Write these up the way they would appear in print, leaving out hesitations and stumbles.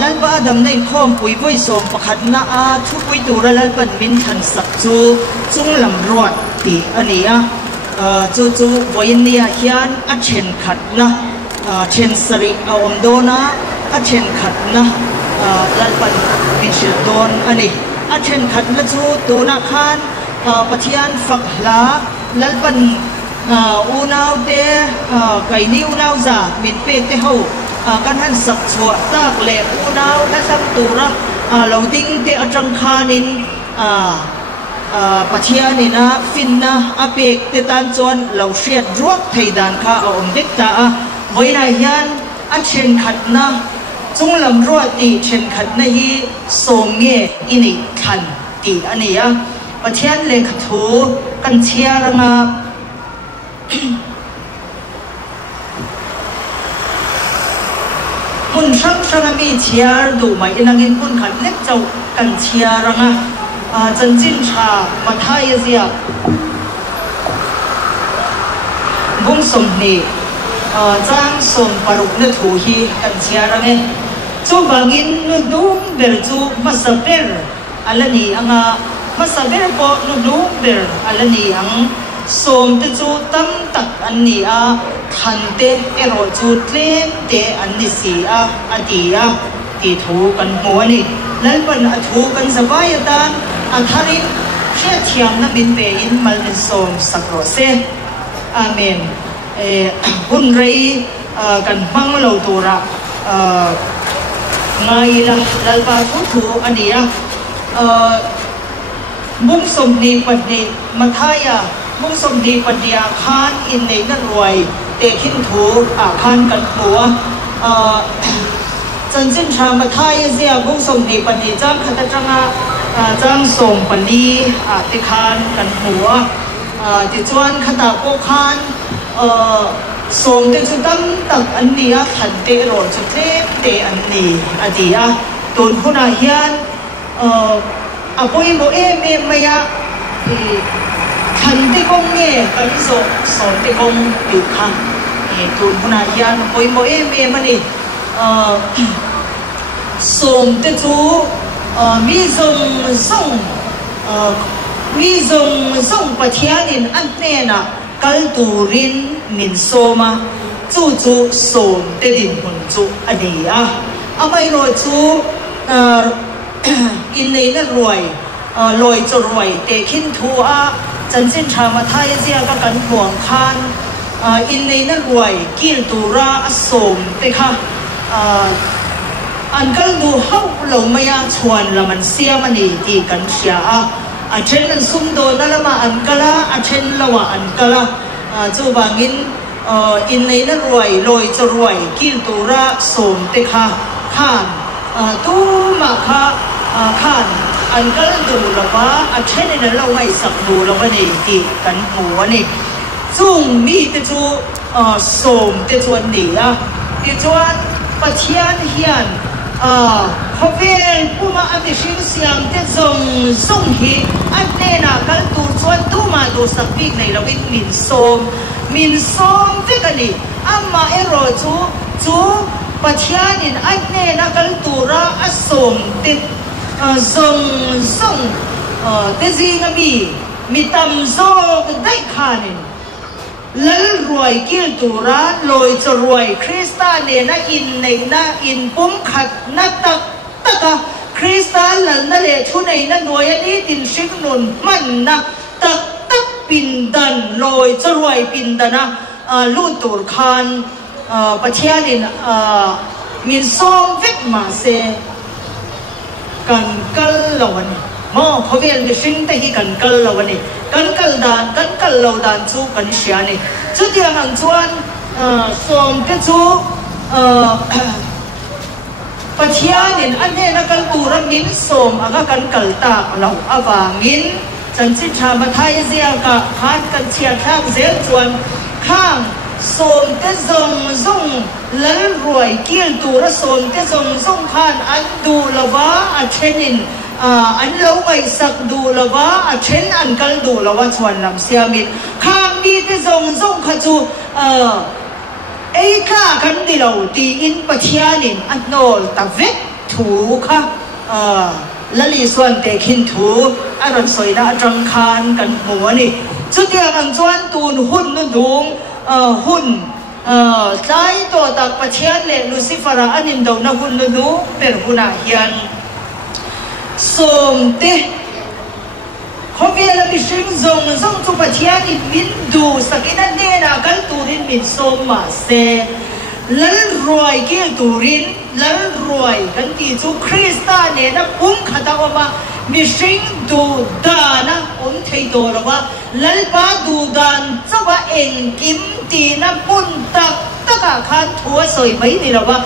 lalpa adam nei khom pui voi som pakhat na a thu pui tura lalpan min than sak chu chung lam ruat ti ania chu voinia hian a then khat na then sari a om dona a then khat na lalpan min shil don ani a then khat na chu tuna khan pathian fakla lalpan unau te kai ni unau za min pe te ho kan han sak chua tak le unau na sam tura lo ding te atang khanin pathian ni na fin na apek te tan chon lo hriat ruak theidan kha om dek ta voina hian a then khat na chung lam ro ti then khat na hi som nge ini than ti ania pathian le khathu kan chia ranga mun sang mi chiar du mai inangin mun khat lek chau kan chia ranga chan chin tha mathai zia bung som ni chang som paruk na thu hi kan chia range chu bangin nu dum ber chu masaber alani anga masaber po nu dum ber alani ang som te chu tam tak anni a than te ero chu tlem te anni si a adia ti thu kan mo ni lalpan a thu kan zawai tan a tharin khia thiam na bin pe in mal ni som sakro se amen hun rei kan mang lo tura ngai la lalpa thu ania mung som ni patni mathaya mung som ni padia khan in nei na roi te khin thu khan kan hua chan chin tha mathai zia mung som ni pani chang khata changa chang som pani te khan kan hua ti chuan khata ko khan som te chu tam tak an nia than te ro chu te an ni adia ton huna hian apoi mo em maya thành tê công nghe cái số sòn tê công điều khang tụi hôm nay gian với mỗi em anh đi sòn tê chú mi dùng và thiên nhiên ăn nè na cái tù rin min soma chú sòn tê đình hồn chú anh đi mày rồi chú in này nó rồi cho rồi để kinh thu chân chân cha mà thay ra các cán buồng khan in này nó rồi kêu tu ra sôm thế ha anh cái du hậu lâu mấy chuan là mình xem anh đi thì cán xia trên anh sum đồ đó là mà anh cái là trên là mà anh cái là chú bằng in này nó rồi cho rồi kêu tu ra sôm thế ha khan tu mà khan anh cái đồ là quá anh trên này là lâu ngày sập đồ là vấn đề thì cắn mùa này chung mi te chu som te chu anh đi te chu anh bắt hiền họ về kuma anh te sinh siang te zong hi anh này là cái đồ chu anh tu mà đồ sập việc này là việc min som thế cái này amma ero chu bắt hiền anh này là cái đồ ra som te zong te gì nga mi tam zo dai khanin lal roi kil tura loi cho roi Krista ne na in nei na in pum khat na taka Krista lal na le thu nei na noi ani tin sing nun man na tak pin dan loi cho roi pin dana lu tur khan pathianin min som vek ma se kan kal lawan mo khovel ni sing te hi kan kal lawan ni kan kal lo dan chu kan sia ni chu tiang ang chuan som te chu pathianin ane na kal tura min som aga kan kal ta lo awangin chan chi tha ma thai zia ka khan kan chia thang zel chuan khang som te zong lal roi kil tura som te zong khan an du lawa a thenin an lo ngai sak du lawa a then an kal du lawa chuan lam siamin khang mi te zong kha chu ei kha kan di lo ti in pathianin an nol ta vek ถูค่ะละลีส่วนเตะขินถูอารมณ์สวยนะจังคานกันหัวนี่จุดเดียวกันจวนตูนหุ่นนุ่นดุงหุ่นใจตัวตักประเทียนเลลูซิฟาร์อันนินดาวนะหุ่นนุ่นดุงเป็นหุ่นอาเฮียนสมเตเขาเวลาไปชิงซงจุประเทียนมินดูสักนัดเนี่ยนะกันตูรินมินสมมาเซลัลรวยเกี่ยวตูรินลัลรวยกันที่จูคริสต์เนี่ยนะขัดเอามามิชิงดูดานะเทโดระว่าลัลปาดูดานจะว่าเองกิมตีนะตักขันทัวสวยไหมนี่ระว่า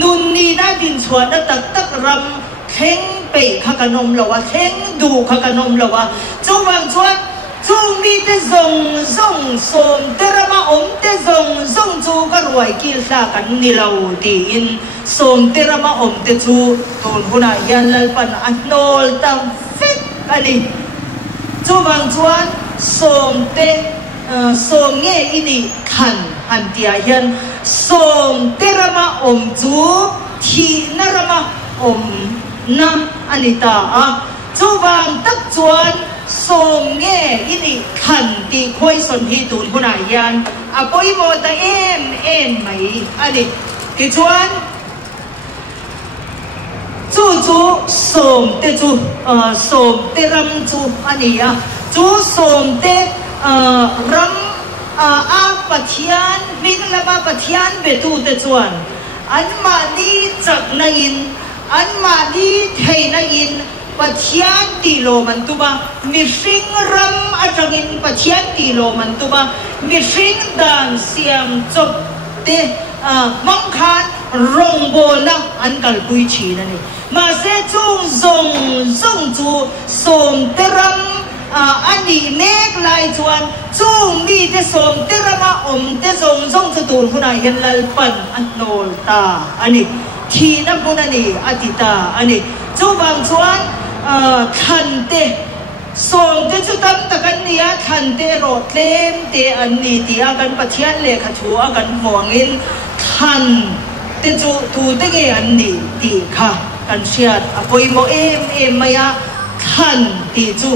นุนนี่นะดินชวนนะตักรำเข่งเปะขกันมระว่าเข่งดูขกันมระว่าจูบางชวนจูมีแต่ซงสมแต่ละมาแต่ซงจูก็รวยกินซากันนี่เราดีอินสมแต่ละมาแต่จูตูนหุ่นยันลัลปันอันโนลตัมฟิกกันนี่จูบางชวนสมแต่สมเงี้ยอินี่ขันหันเตียยันสมแต่ละมาจูที่นละมานะอันนี้ตาจูบางตักชวนส่งเงี้ยอินี่ขันตีคุยสนที่ตูนหุ่นยันปอยโมตาเอ็มไหมอันนี้ที่ชวนจูส่งเตจูส่งเตรำจูอันนี้จูส่งเตรำปัทยานวิ่งละมาปัทยานเบตูเตจวนอันมาดีจักนัยินอันมาดีเทนัยินปัทยานตีโลมันตุบะมิสิงรำอาจารย์ปัทยานตีโลมันตุบะมิสิงดันเสียงจบเตมังคันรงโบนะอันกัลปุยชีนั่นเองมาเสจูซงจูสมเตรำอันนี้เมกลายจวนจูมีเตสมเตรมาเตซงจะตูนหุ่นยันลัลปันอันโนลตาอันนี้ทีนับหุ่นนี่อติตาอันนี้จูบางจวนขันเตส่งเตจุตั้มตะกันเนี่ยขันเตโรดเล่มเตอันนี้ที่อากันปัทยันเลขชัวกันห่วงอินขันเตจุตูเตเกอันนี้ดีค่ะกันเชียดปอยโมเอ็มมายาขันตีจุ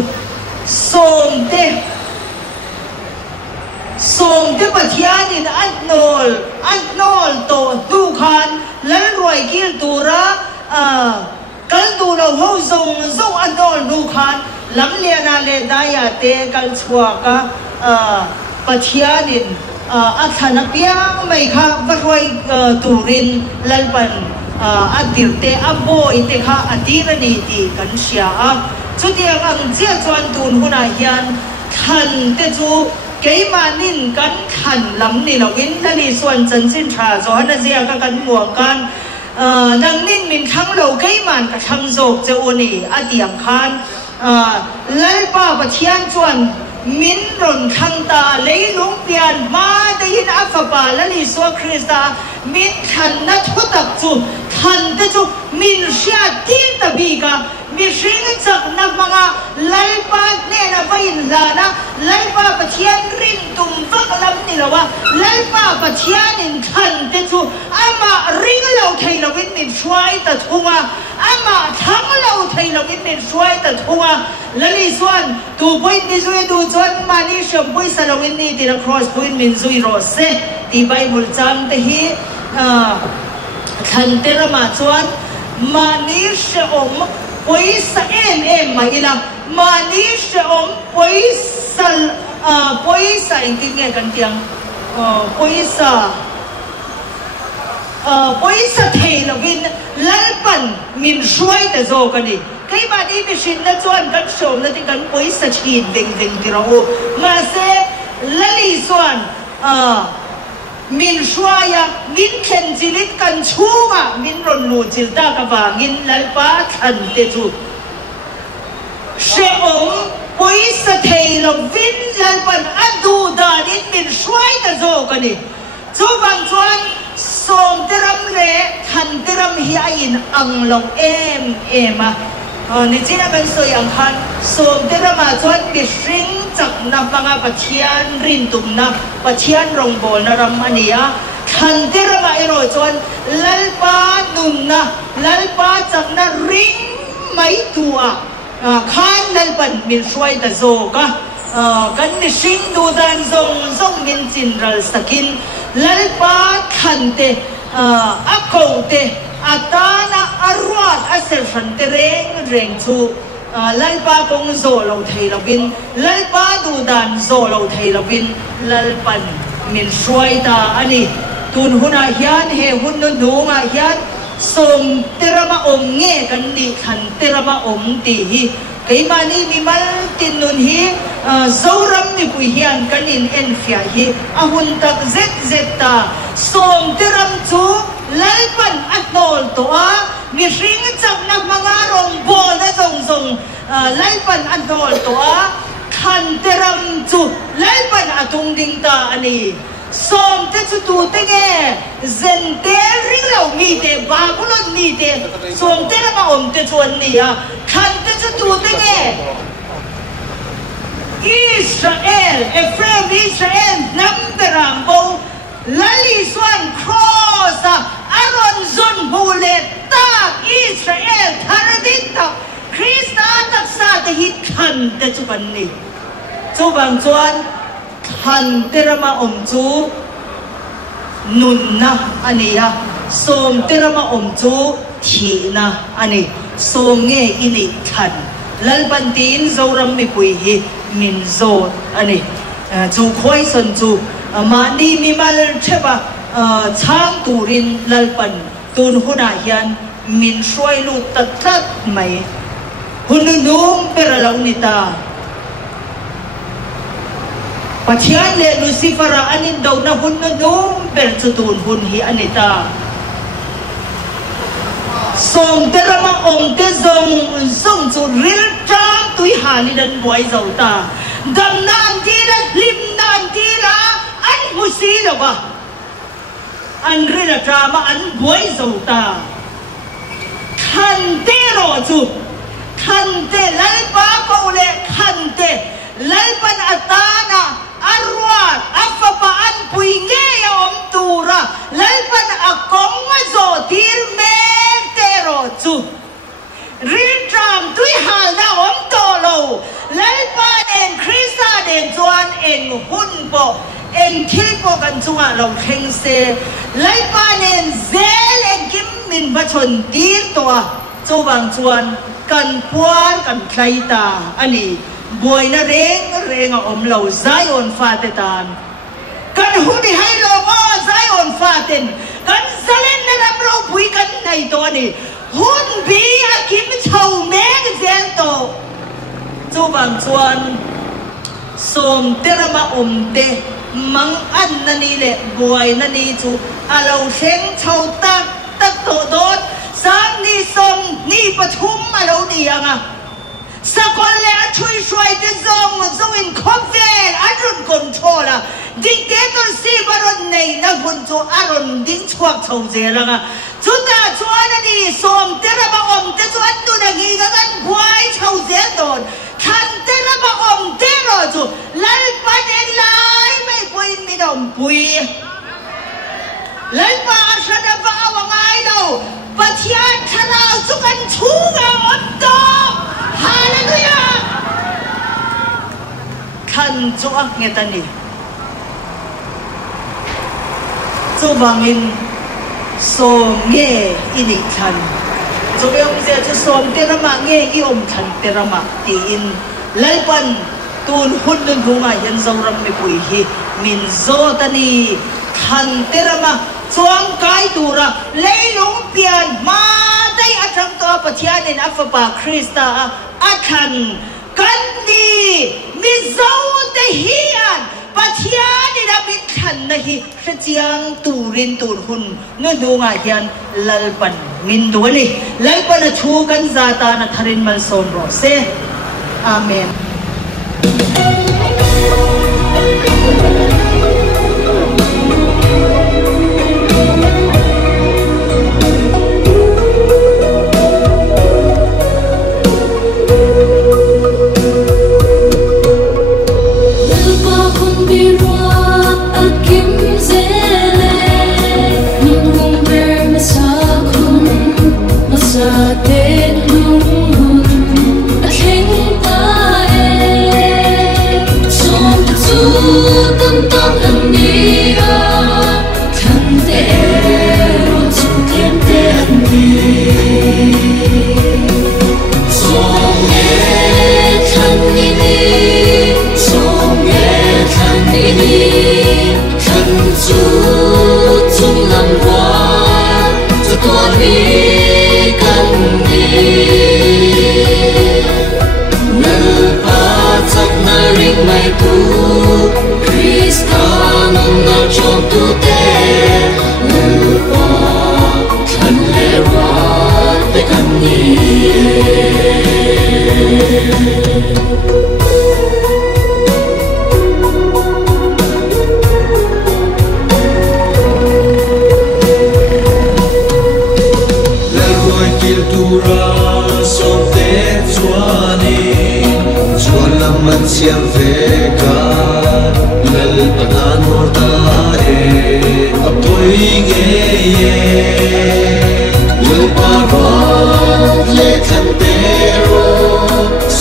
ส่งเตปัทยานินอันโนลโตดูขันแล้วรวยกิลตูระกันดูเราหูส่งอันโนลดูขันลำเลียนาเลดายาเตกันชัวกะปัทยานินอัฐนับยังไม่ค่ะวัดรวยตูรินลัลปันอดีตเตอโบอิเตค่ะอดีตนี้ดีกันเชียจุดเดียวกันเจ้าจวนตูนหุ่นยันขันเตจูเกี่ยมานินกันขันลำนี่เราวินทลีส่วนจันจินทราจวนนั่นเสียกันหมวกกันดังนินมินทั้งเราเกี่ยมันกับทั้งโจกเจ้าอุนีอดียมขันลัลป้าปะเทียนจวนมินรนขังตาเลยลุงเปียนมาได้ยินอัฟบาลลิสวคริสตามินขันนัทตักจูขันเตจูมินเชียตินตบีกามิชิงจักนับมังไลปาเนนะไปอินลานะไลปาปะเทียนรินตุมฟักลำนี่ละวะไลปาปะเทียนินขันเตจูอามาริงเราไทยเราวินมินช่วยตัดหัวอามาทั้งเราไทยเราวินมินช่วยตัดหัวละลิส่วนตูปุยมิซุยดูจวนมานิชมปุยสลาวินนี่ตีละครอสปุยมินซุยโรเซตีไบเบิลจำเตฮีขันเตระมาจวนมานิชอมปุยสเอ็มมาอีละมานิชอมปุยสอิงกิเงกันเตียงปุยสเทลวินลัลปันมินช่วยแต่โจกันดิใครมาดีไปชินนะจวนกันชมแล้วที่กันปุยสชีนเด้งที่เรามาเซละลิส่วนมินช่วยมินเข็นจิลิตกันชูงมินรนนูจิลตากบางินลัลปาทันเตจูเชอมปุยสเทลวินลัลปันอดูดานินมินช่วยแต่โจกันดิจูบังจวนส่งเตรมเล่ทันเตรมฮิอายินอังลงเอ็มนี่จีน่าเป็นสวยอังคันส่งเตรมาจวนบิชิงจากนับมังปัทยันรินตุมนับปัทยันรงโบนรำอันนี้ข ขันเตระมาเอโรจวนลัลปานุนนะลัลปาจากนั้นริงไม่ตัวข้านลัลปันมินช่วยตะโจก็กันนิชิงดูดันซงมินจินรัลสกินลัลปาขันเตอักโกเตอัตานะอารวาดอาเซลฟันเตเร่งชูลัลปาคงโซเราไทยเราบินลัลปาดูดันโซเราไทยเราบินลัลปันมินช่วยตาอันนี้ตุนหุนอาเฮียนเฮหุนนุนดูอาเฮียนส่งเตระมาอมเงกันดีขันเตระมาอมตีฮีไก่มานี่มีมัลตินุนฮีโซรัมมีปุยเฮียนกันอินเอ็นฟิอาฮีอาหุนตักเซตตาส่งเตระมจูลัลปันอัตโนลตัวมีริงจับนักมังอารมณ์โบนะจงลัลปันอัตโนลตัวขันเตระมจูลัลปันอัตุงดิงตาอันนี้ส่งเตจุตูเตเกเซนเตริงเรามีเตบาบุลนมีเตส่งเตระมาอมเตจวนนี่อ่ะขันเตจุตูเตเกอิสราเอลเอฟเรมอิสราเอลนัมเบรามโบลลิสวันครอสอารอนซุนบูเลตาอิสราเอลทารดิตาคริสตาตักซาเตหิขันเตจุกันนี่จูบังจวนขันเตระมาอมจูนุนนะอันนี้ฮะส่งเตระมาอมจูทีนะอันนี้ส่งเงยอินิขันลัลบันตีนโซรัมมีปุยฮีมินโซอันนี้จูคอยสันจูมาดีมีมาลเชบะช้างตูรินลัลปันตูนหุนาเฮียนมินช่วยลูตัดตัดไหมหุนนุ่มเปรลาวนิตาปัจจัยเลลูซิฟาราอันนี้ดาวนาหุนนุ่มเปรจุตูนหุนฮีอันนี้ตาส่งเตระมาองเตส่งจูริลจามตุยหานิดันบวยเจ้าตาดำน้ำทีละลิมน้ำทีละอันมุสีหรอวะอันริลจามาอันบวยเจ้าตาขันเตโรจูขันเตลัลปาโกเลขันเตลัลปันอัตานะอารวาดอัฟปะอันปุยเงยอมตูระลัลปันอักงวะโซทีร์เมเตโรจูริลจามตุยหาลาอมโตโลลัลปันเอ็นคริสตาเดนจวนเอ็นหุ่นโปเอ็นคิลโปกันจวนเราเข่งเซลัลปันเอ็นเซลเอ็นกิมมินบัชนตีตัวจูบังจวนกันปวนกันใครตาอันนี้บวยนะเร่งอมเราไซออนฟาเตตานกันหุ่นให้เราไซออนฟาเตนกันสเลนนะรับเราปุยกันในตัวนี้หุ่นบีอากิมเฉาแมกเซนโตจูบังจวนสมเตระมาอมเตมังอันนันนี่แหละบวยนันนี่จูอาเราเชงเฉาตักโตโดดสามนี่สมนี่ปฐุมอาเราดียังอ่ะสกุลเลยช่วยจะส่งอินคอมเฟนอารมณ์คอนโทรลอะดิเกตอร์ซีบารอนในนักบุญจูอารมณ์ดิ้งชวกเท่าเจริญอะจุดนั้นชวนนี่สมเตระมาอมเตชวนดูนักอีกันบวยเท่าเจโดนขันเตระมาอมเตโรจูลัลปันเอ็นไลไม่ปุยมิดอมปุยลัลปันอาชนะบ้าว่าไงดูปัจจัยขนาดสุกันชูงาอดดฮาเลลูยาขันจูอักเงตันนี่จูบังอินโซเงอินิขันจูเบงเจจูโซมเตระมาเงอิอมขันเตระมาตีอินไลปันตูนหุ่นนึงหูมายันโซรัมไม่ปุยฮีมินโซตันนี่ขันเตระมาสวงกายดูระเลยลงเปลี่ยนมาได้อัตรังตัวปัจจัยในอัฟบาคริสตาอัขันกันดีมิโซเตฮิอันปัจจัยในนับมิขันนะฮิขจียงตูรินตูรหุนนั่นดูง่ายยันลัลปันมินตัวนี้ลัลปันชูกันซาตานะทารินมันโซนโรเซอาเมน biru akim zele siam ve ka lal panan morta e apoi nge ye lal pa le kan te ro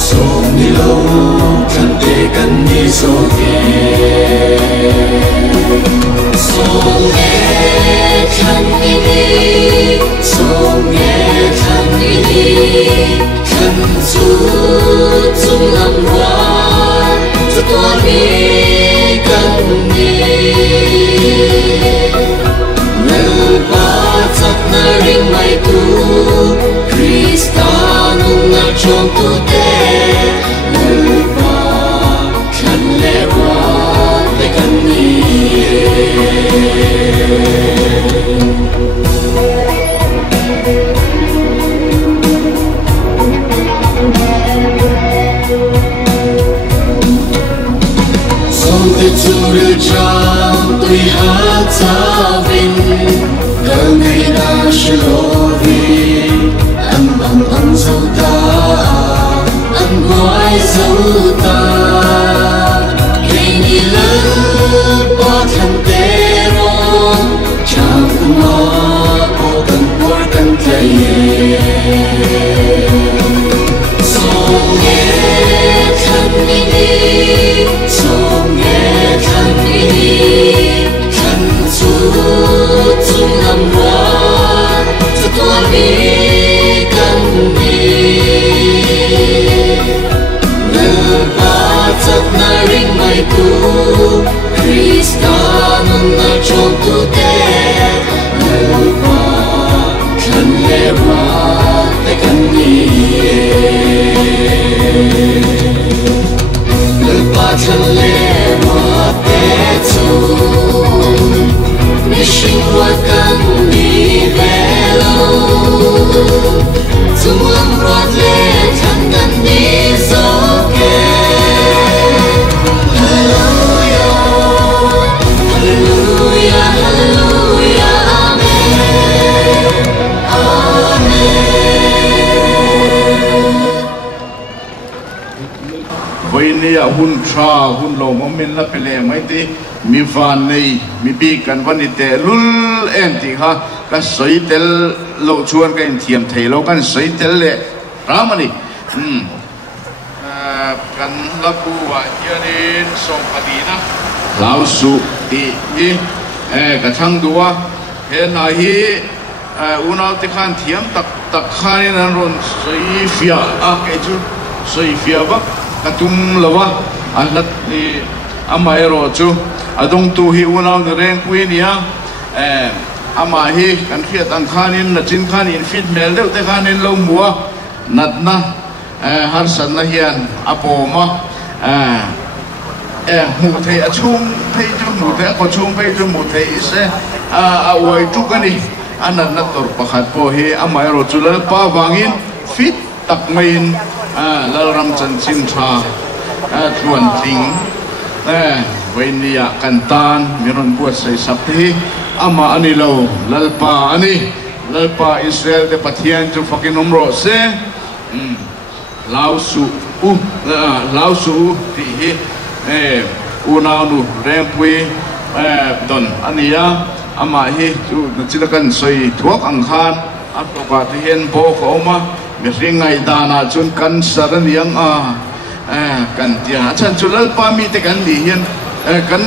som ni lo kan te kan ni so ke som e kan ni som e kan ni kan zu zum lam wa zu tua mi kan ni lal pa chak na ring mai tu Krista nung na chom tu te lal pa kan le wa te kan ni Turil cham tui hat savin kal nei na shlovi am zauta am goi zauta keini lan pa than te ro cham ma o kan por kan thaye song ye kan ni song kan zu zum lam wa zu tua mi kan ni lal pa chak na ring mai tu Krista nun na chom tu te lal pa kan le wa te kan ni lal pa kan le Mishing what can be velo zum lam rot le kan ni so ke Hallelujah Hallelujah Hallelujah Amen Amen Voi ne hun tra hun lo momen la pele mai te mi van nei mi bi kan van ite lul en ti ha ka soi tel lo chuan ka in thiam thei lo kan soi tel le ramani kan la ku wa yanin song padina lao su ti ka thang duwa he na hi unal ti khan thiam tak khanin an ron soi fia a ke chu soi fia ba katum lawa alat ni amai ro chu adong tu hi unau de reng puinia ama hi kan khiat an khanin na chin khanin fit mel deuh te khanin lo mua natna har san na hian apoma mu thei a chung thei chu mu thei ko chung thei chu mu thei se a oi tu kani anan na tor pakhat po hi amai ro chu la pa wangin fit tak main lal ram chan chin tha thuan ting Wainia kantan miron buat saya sabti ama ani lo lalpa ani lalpa Israel de patian tu fakin umro se lausu ti unanu rempui don ania ama hi tu nacilakan soi thuak angkhan atoka tihen po ko ma miringai dana chun kan saran yang kan tia chan chulal pa mi te kan li hian kan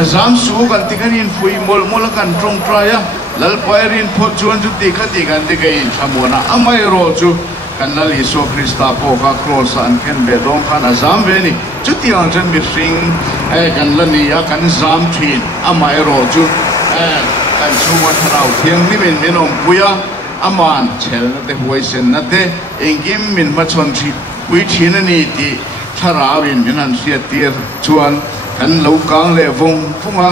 zam su kan ti kan in fui mol kan trong traya lal pairin pho chuan chu ti khati kan ti kai thamona amai ro chu kan nal Isu Krista po ka cross an ken be dong khan azam ve ni chu ti ang chen mi sing kan lani ya kan zam thin amai ro chu kan chuma tharau thiang ni men menom puya aman chel na te huai sen na te engim min ma chon thi pui thina ni ti tharawin minan sia tir chuan kan lo kang le vong phunga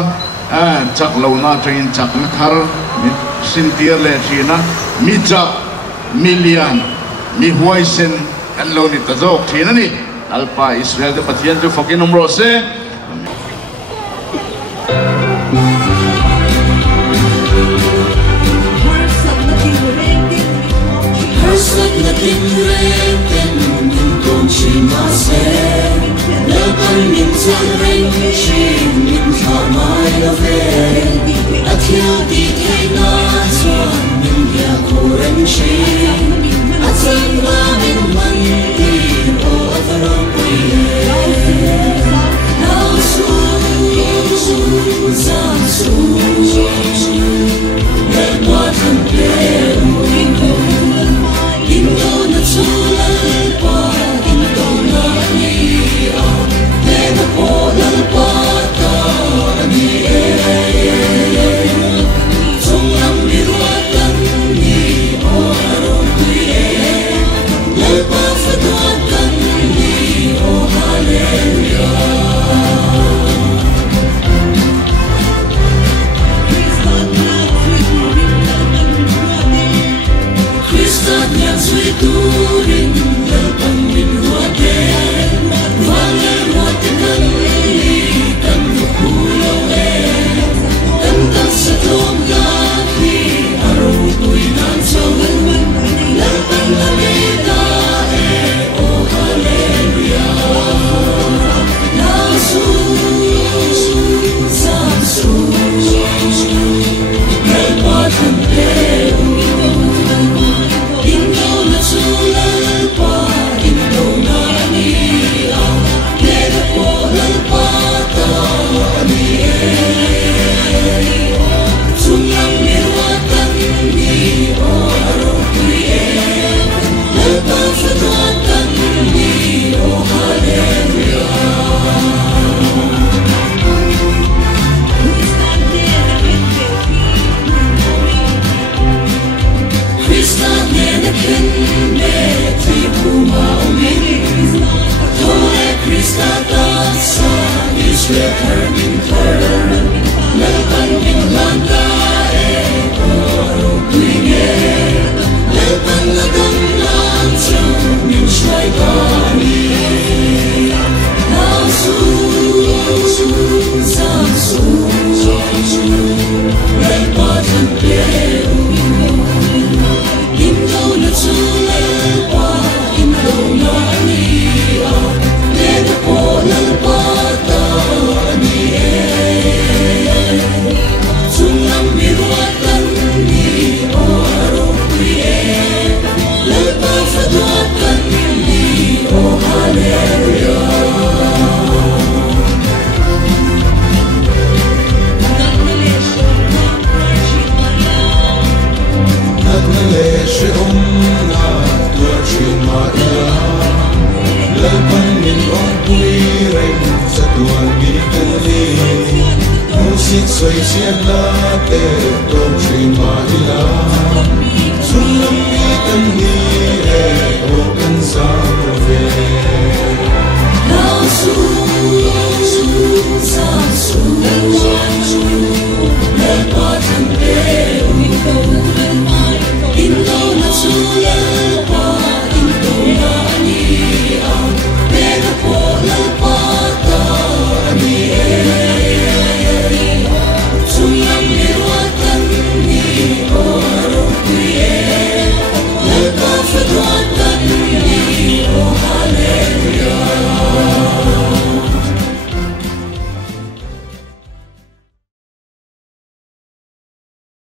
chak lo na train chak na thar mi sin tir le thina mi cha million mi huai sen kan lo ni ta jok thina ni alpa Israel de pathian ju fakin umro se Hãy subscribe cho kênh Ghiền Mì Gõ để không bỏ lỡ thiếu đi thay na chuan mình ya cô rèn chi a chân na mình mặn đi ô avron quỳ nào su giang su để qua thân kề in đâu na chu lal pa in đâu na ni a để na po lal pa ta ni chung lam mi ruat kan ni o aron kui le pa fa duat kan ni o hallelujah turin lepan min huate vale huate kan ni kan pulau kan tak setom lagi aro tuinan sawal lepan lamita oh hallelujah nasu sansu lepan Xoay chiết lá tê đô trì mà đi lá xuân lâm đi tân đi